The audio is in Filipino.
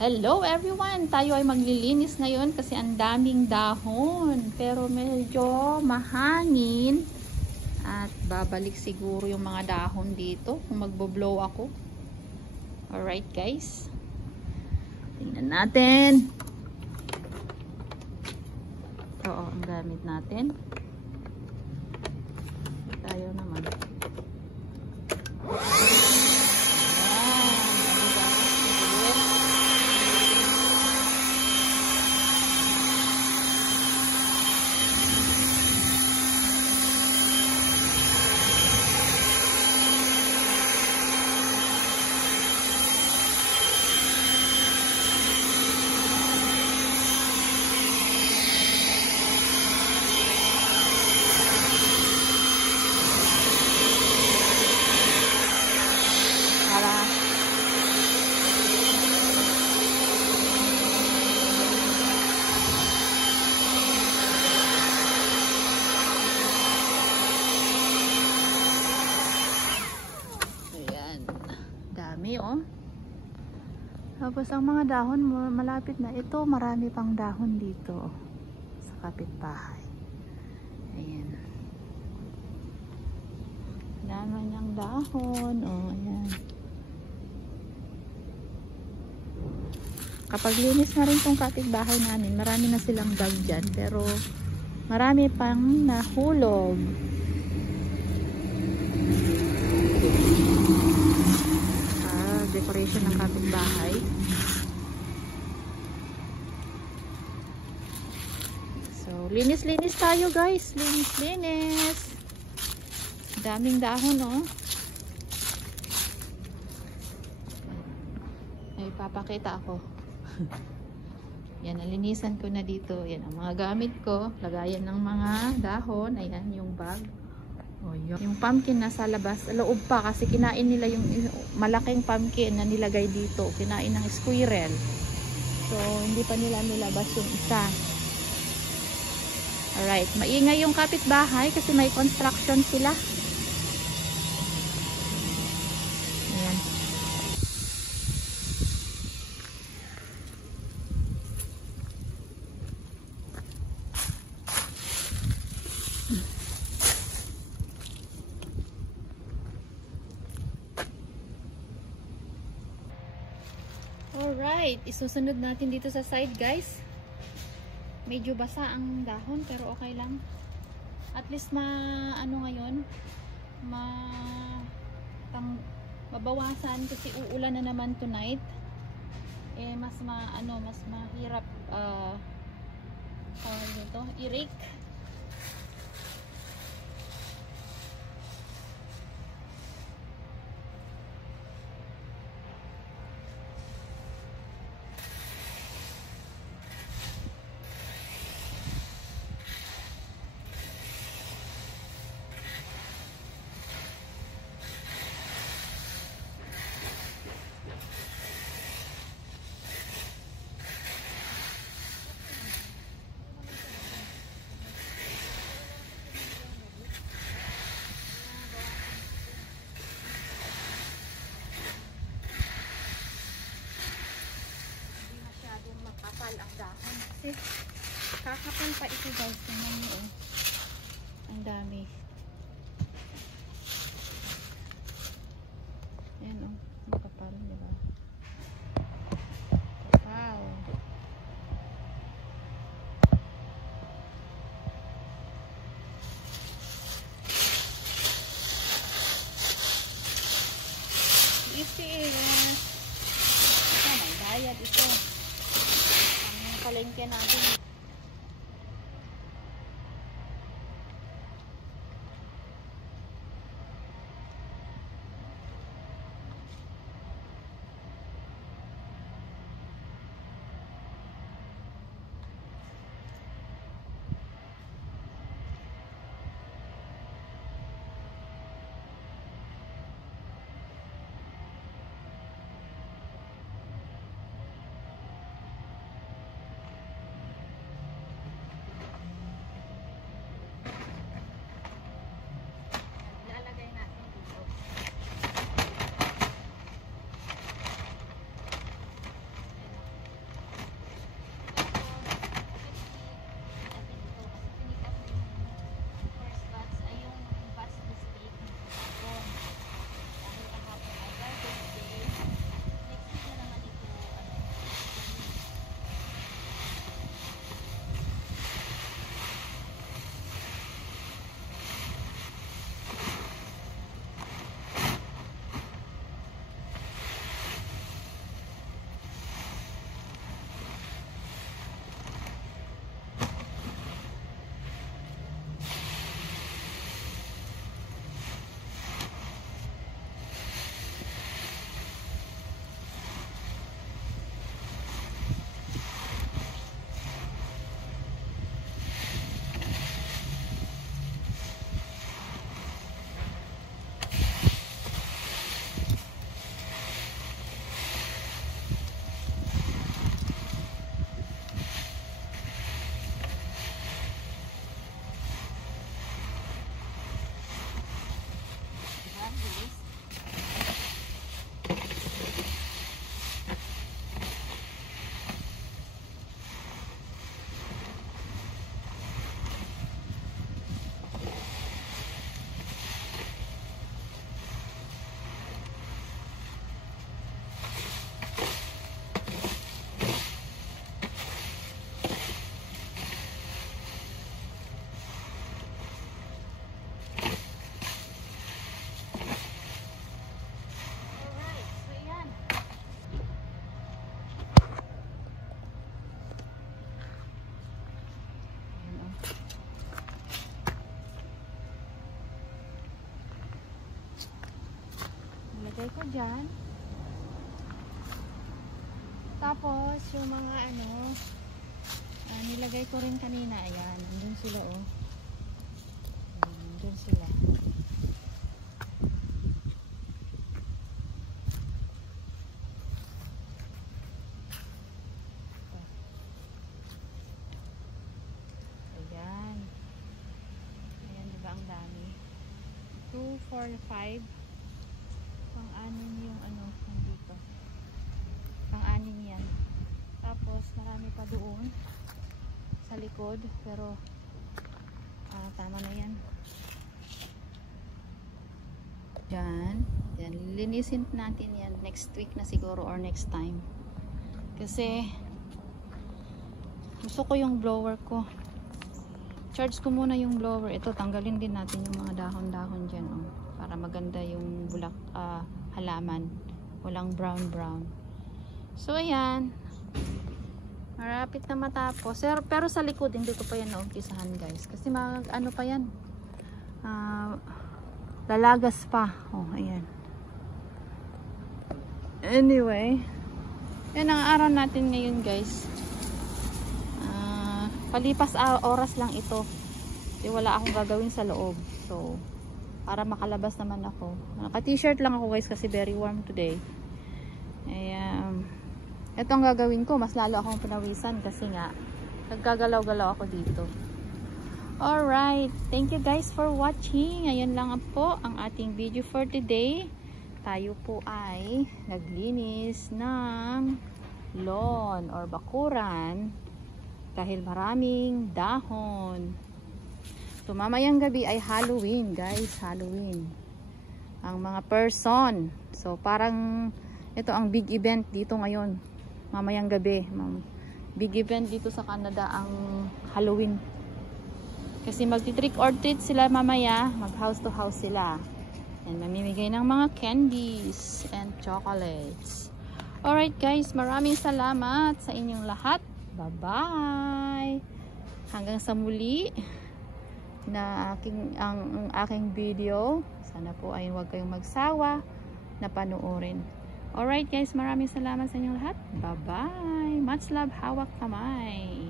Hello everyone! Tayo ay maglilinis ngayon kasi ang daming dahon. Pero medyo mahangin. At babalik siguro yung mga dahon dito kung magbo-blow ako. Alright guys. Tingnan natin. Ito ang gamit natin. Tayo naman. Oh. Tapos ang mga dahon malapit na ito, marami pang dahon dito sa kapitbahay. Ayan. Dami niyang dahon. Oh, ayan. Kapag linis na rin tong kapitbahay namin, marami na silang bag dyan, pero marami pang nahulog. Decoration ng kapitbahay. So, linis-linis tayo guys. Linis-linis. Daming dahon, oh. Ay, papakita ako. Yan, nalinisan ko na dito. Yan, ang mga gamit ko. Lagayan ng mga dahon. Ayan, yung bag. Oh, yung pumpkin nasa labas, loob pa kasi kinain nila yung malaking pumpkin na nilagay dito. Kinain ng squirrel. So, hindi pa nila nilabas yung isa. Alright, maingay yung kapitbahay kasi may construction sila. Ayan. Alright, isusunod natin dito sa side guys. Medyo basa ang dahon pero okay lang. At least ngayon, mabawasan kasi uulan na naman tonight. Eh mas mahirap i-rake. Ang dahon kasi kakapal pa ito guys. Tingnan nyo, oh. Ang dami. Ayan, oh. Makapal, diba? Wow. Easy, guys. Ito, may bayad ito. Palengke natin. dyan. Tapos, yung mga nilagay ko rin kanina. Ayan, nandun sila oh. Nandun sila. Ayan. Ayan, diba ang dami? 2, 4, 5. Pang-anin yung nandito. Pang-anin yan. Tapos, marami pa doon sa likod. Pero, tama na yan. Yan. Yan. Linisin natin yan next week na siguro or next time. Kasi, gusto ko yung blower ko. Charge ko muna yung blower. Ito, tanggalin din natin yung mga dahon-dahon dyan. Oh, para maganda yung bulak, halaman. Walang brown-brown. So, ayan. Marapit na matapos. Pero sa likod, hindi ko pa yan naumpisahan, guys. Kasi pa yan. Lalagas pa. Oh, ayan. Anyway. Yan ang araw natin ngayon, guys. Palipas oras lang ito. Di wala akong gagawin sa loob. So, para makalabas naman ako. Naka-t-shirt lang ako, guys, kasi very warm today. Ayan. Ito ang gagawin ko. Mas lalo akong pinawisan kasi nga nagkagalaw-galaw ako dito. Alright. Thank you, guys, for watching. Ayan lang po ang ating video for today. Tayo po ay naglinis ng lawn or bakuran. Dahil maraming dahon. So, mamayang gabi ay Halloween, guys. Halloween. Ang mga person. So, parang ito ang big event dito ngayon. Mamayang gabi. Big event dito sa Canada ang Halloween. Kasi magti-trick or treat sila mamaya. Mag-house to house sila. And mamimigay ng mga candies and chocolates. Alright, guys. Maraming salamat sa inyong lahat. Bye-bye! Hanggang sa muli na ang aking video. Sana po ay huwag kayong magsawa na panoorin. Alright, guys, maraming salamat sa inyong lahat. Bye-bye! Much love, hawak kamay!